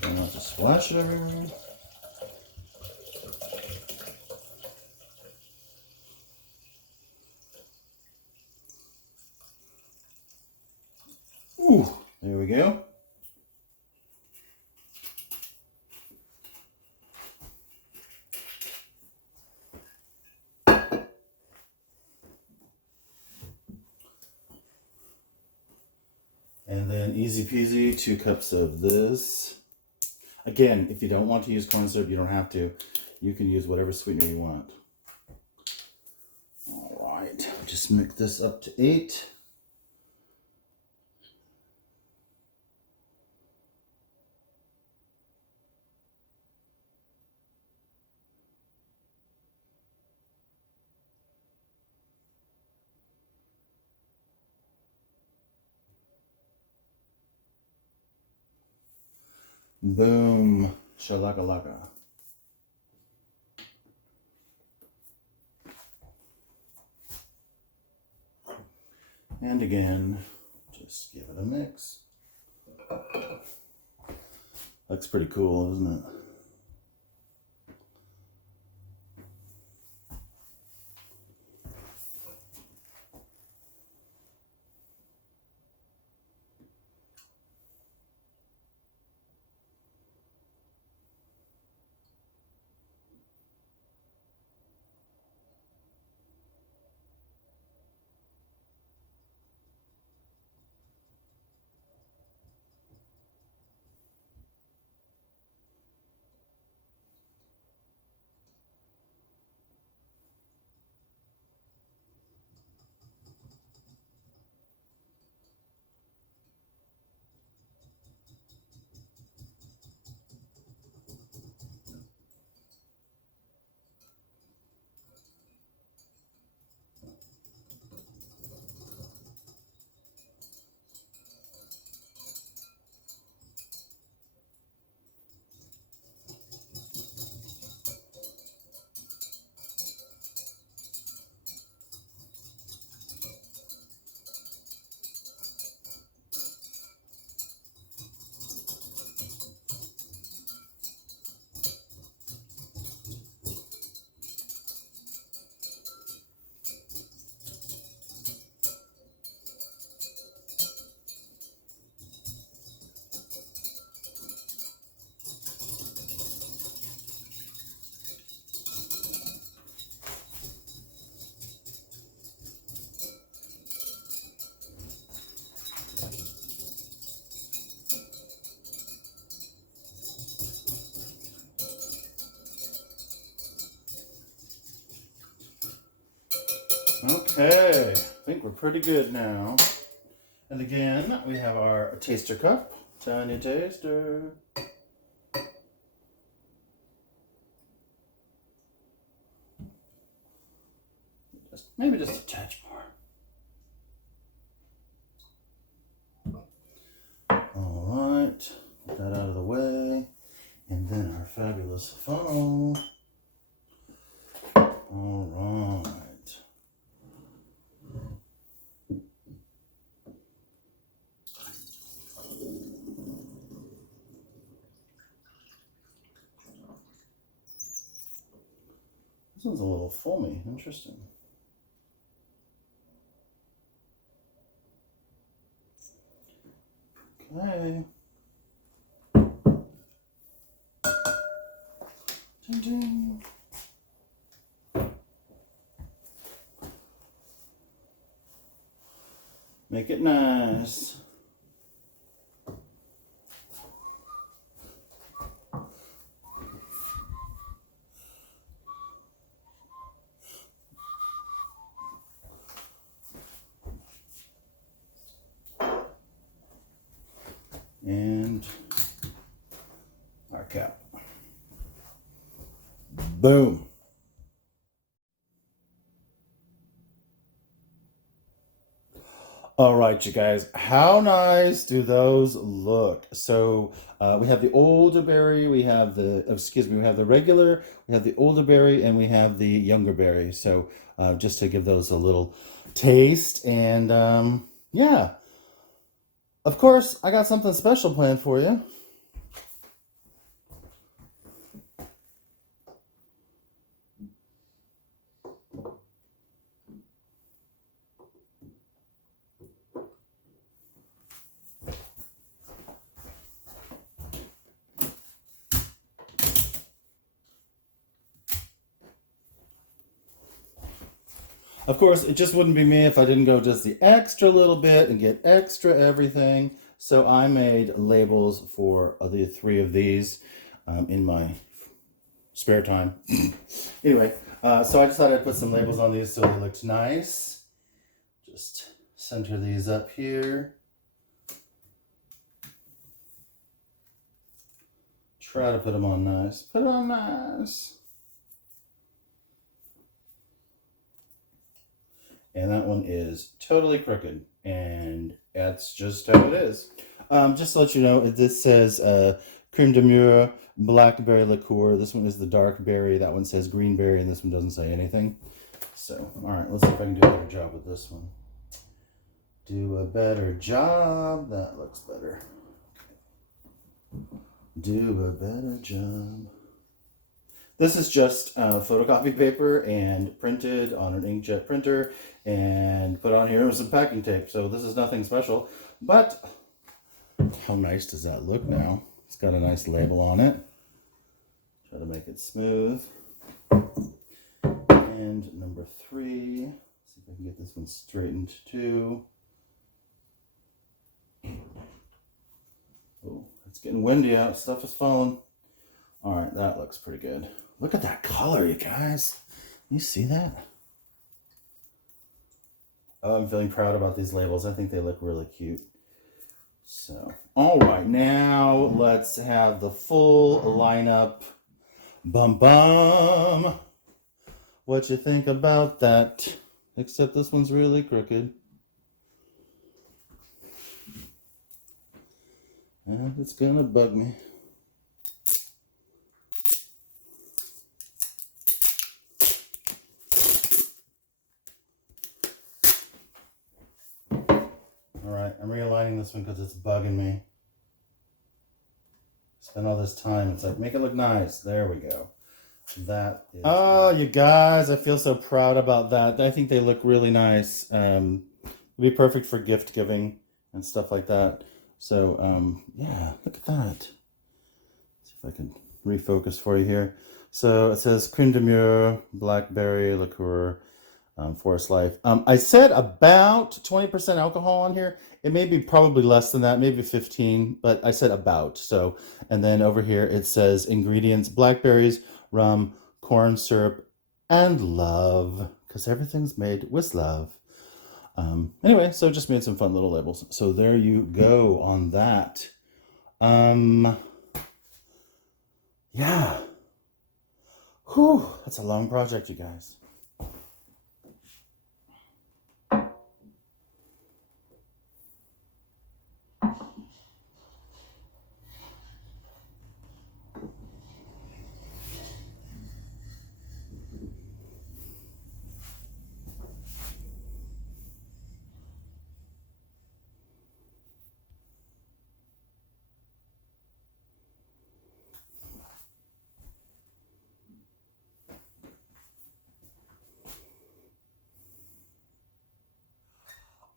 Try not to splash it everywhere. Ooh, there we go. And then easy peasy, 2 cups of this. Again, if you don't want to use corn syrup, you don't have to. You can use whatever sweetener you want. All right, just mix this up to 8. Boom, shalaka-laka. And again, just give it a mix. Looks pretty cool, isn't it? Okay, I think we're pretty good now. And again, we have our taster cup, tiny taster. Maybe just a touch more. All right, put that out of the way. And then our fabulous funnel. All right. This one's a little foamy. Interesting. Okay. Ding, ding. Make it nice. And our cap. Boom. All right, you guys, how nice do those look? So we have the older berry, we have the, excuse me, we have the regular, we have the older berry, and we have the younger berry. So just to give those a little taste. And yeah, of course, I got something special planned for you. Of course, it just wouldn't be me if I didn't go just the extra little bit and get extra everything. So I made labels for the three of these in my spare time. Anyway, so I just thought I'd put some labels on these so they looked nice. Just center these up here. Try to put them on nice. Put it on nice. And that one is totally crooked, and that's just how it is. Just to let you know, this says creme de mure, blackberry liqueur. This one is the dark berry. That one says green berry, and this one doesn't say anything. So, all right, let's see if I can do a better job with this one. Do a better job. That looks better. Do a better job. This is just photocopy paper and printed on an inkjet printer and put on here with some packing tape. So this is nothing special, but how nice does that look now? It's got a nice label on it. Try to make it smooth. And number 3, see if I can get this one straightened too. Oh, it's getting windy out. Stuff is falling. All right, that looks pretty good. Look at that color, you guys. You see that? Oh, I'm feeling proud about these labels. I think they look really cute. So, all right, now let's have the full lineup. Bum bum. What you think about that? Except this one's really crooked. And it's gonna bug me. I'm realigning this one because it's bugging me. Spend all this time. It's like, make it look nice. There we go. That is... Oh, you guys, I feel so proud about that. I think they look really nice. It'd be perfect for gift giving and stuff like that. So, yeah, look at that. See if I can refocus for you here. So it says creme de mure, blackberry liqueur, Forest Life. I said about 20% alcohol on here. It may be probably less than that, maybe 15, but I said about. So, and then over here it says ingredients: blackberries, rum, corn syrup, and love, because everything's made with love. Anyway, so just made some fun little labels. So there you go on that. Yeah. Whew, that's a long project, you guys.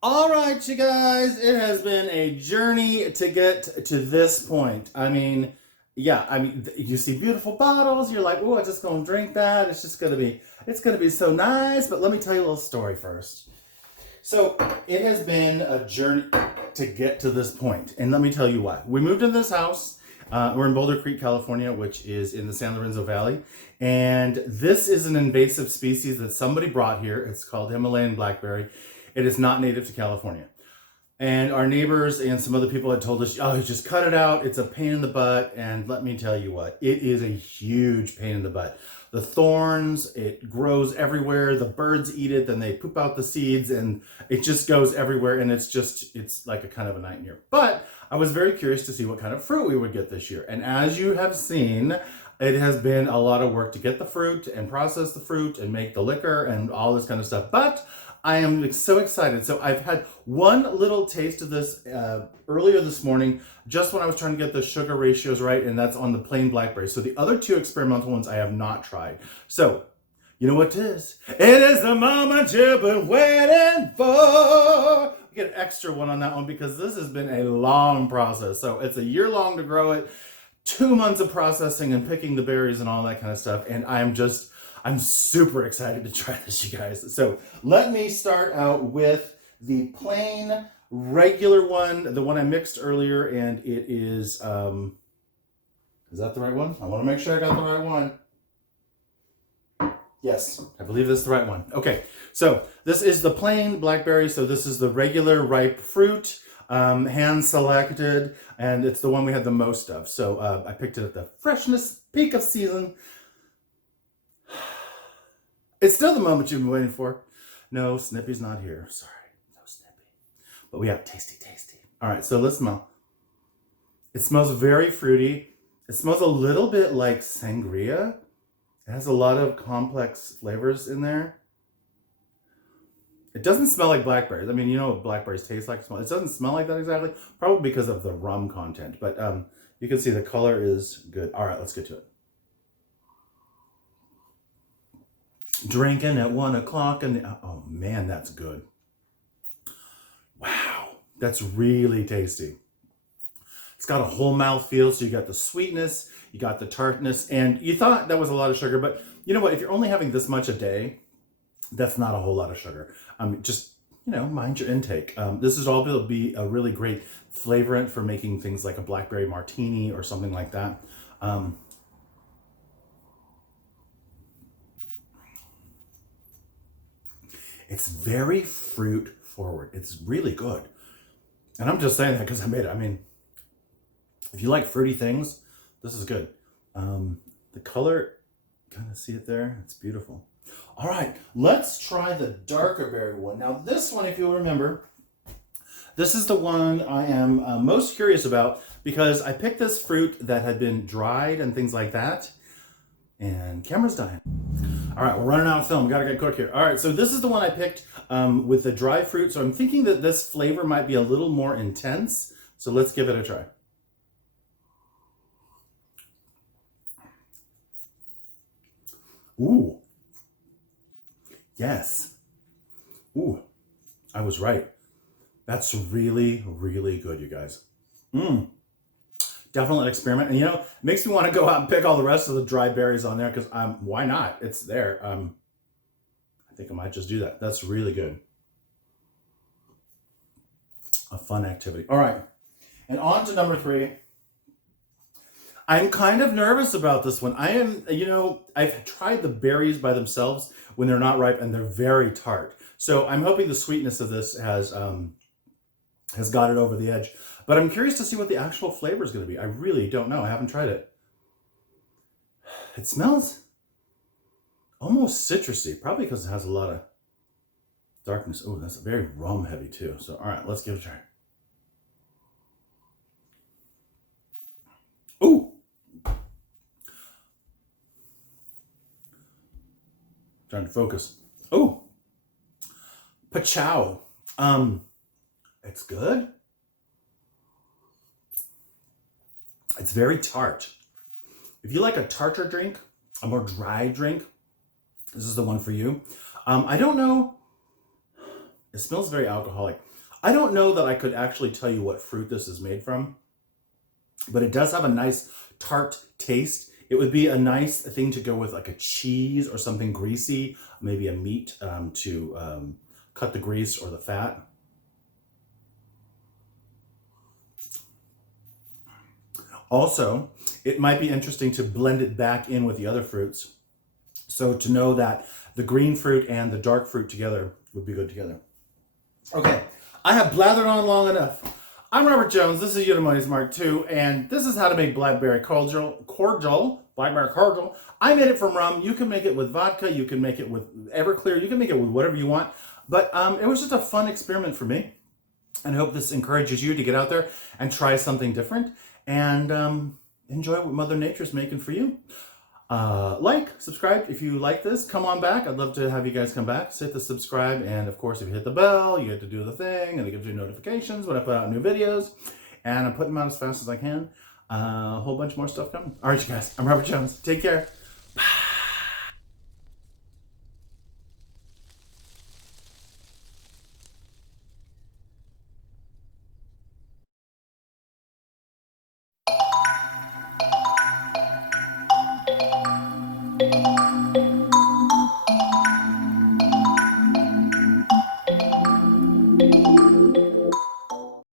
All right, you guys, it has been a journey to get to this point. I mean, yeah, I mean, you see beautiful bottles, you're like, oh, I'm just gonna drink that. It's gonna be so nice. But let me tell you a little story first. So it has been a journey to get to this point, and let me tell you why. We moved into this house. We're in Boulder Creek, California, which is in the San Lorenzo Valley. And this is an invasive species that somebody brought here. It's called Himalayan blackberry. It is not native to California. And our neighbors and some other people had told us, oh, just cut it out. It's a pain in the butt. And let me tell you what, it is a huge pain in the butt. The thorns, it grows everywhere. The birds eat it, then they poop out the seeds, and it just goes everywhere. And it's like a kind of a nightmare. But I was very curious to see what kind of fruit we would get this year. And as you have seen, it has been a lot of work to get the fruit and process the fruit and make the liquor and all this kind of stuff. But I am so excited. So I've had one little taste of this earlier this morning, just when I was trying to get the sugar ratios right, and that's on the plain blackberry. So the other two experimental ones I have not tried. So, you know what it is? It is the moment you've been waiting for. You get an extra one on that one because this has been a long process. So it's a year long to grow it, 2 months of processing and picking the berries and all that kind of stuff. And I'm super excited to try this, you guys. So let me start out with the plain regular one, the one I mixed earlier, and it is that the right one? I want to make sure I got the right one. Yes, I believe this is the right one. Okay, so this is the plain blackberry. So this is the regular ripe fruit, hand selected, and it's the one we had the most of. So I picked it at the freshness peak of season. It's still the moment you've been waiting for. No, Snippy's not here. Sorry, no Snippy. But we have tasty. All right, so let's smell. It smells very fruity. It smells a little bit like sangria. It has a lot of complex flavors in there. It doesn't smell like blackberries. I mean, you know what blackberries taste like. It doesn't smell like that exactly, probably because of the rum content. But you can see the color is good. All right, let's get to it. Drinking at 1 o'clock and oh man, that's good. Wow, that's really tasty. It's got a whole mouth feel, so you got the sweetness, you got the tartness, and you thought that was a lot of sugar, but you know what? If you're only having this much a day, that's not a whole lot of sugar. Just, you know, mind your intake. This is all going to be a really great flavorant for making things like a blackberry martini or something like that. It's very fruit forward. It's really good. And I'm just saying that because I made it. I mean, if you like fruity things, this is good. The color, kind of see it there? It's beautiful. All right, let's try the darker berry one. Now this one, if you'll remember, this is the one I am most curious about because I picked this fruit that had been dried and things like that. And camera's dying. All right, we're running out of film. Gotta get quick here. All right, so this is the one I picked with the dry fruit. So I'm thinking that this flavor might be a little more intense. So let's give it a try. Ooh. Yes. Ooh, I was right. That's really, really good, you guys. Definitely an experiment. And you know, it makes me want to go out and pick all the rest of the dry berries on there because why not? It's there. I think I might just do that. That's really good. A fun activity. All right. And on to number 3. I'm kind of nervous about this one. I am, you know, I've tried the berries by themselves when they're not ripe and they're very tart. So I'm hoping the sweetness of this has got it over the edge. But I'm curious to see what the actual flavor is going to be. I really don't know. I haven't tried it. It smells almost citrusy, probably because it has a lot of darkness. Oh, that's very rum heavy too. So, all right, let's give it a try. Ooh. Trying to focus. Oh, Pachow. It's good. It's very tart. If you like a tartar drink, a more dry drink, this is the one for you. I don't know. It smells very alcoholic. I don't know that I could actually tell you what fruit this is made from, but it does have a nice tart taste. It would be a nice thing to go with like a cheese or something greasy, maybe a meat to cut the grease or the fat. Also, it might be interesting to blend it back in with the other fruits. So to know that the green fruit and the dark fruit together would be good together. Okay, I have blathered on long enough. I'm Robert Jones. This is Eudaemonius Mark II, and this is how to make Blackberry Cordial. Blackberry Cordial. I made it from rum. You can make it with vodka. You can make it with Everclear. You can make it with whatever you want. But it was just a fun experiment for me. And I hope this encourages you to get out there and try something different and enjoy what Mother Nature's making for you. Subscribe if you like this. Come on back. I'd love to have you guys come back. Just hit the subscribe, and of course, if you hit the bell, you get to do the thing, and it gives you notifications when I put out new videos. And I'm putting them out as fast as I can. A whole bunch more stuff coming. All right, you guys. I'm Robert Jones. Take care.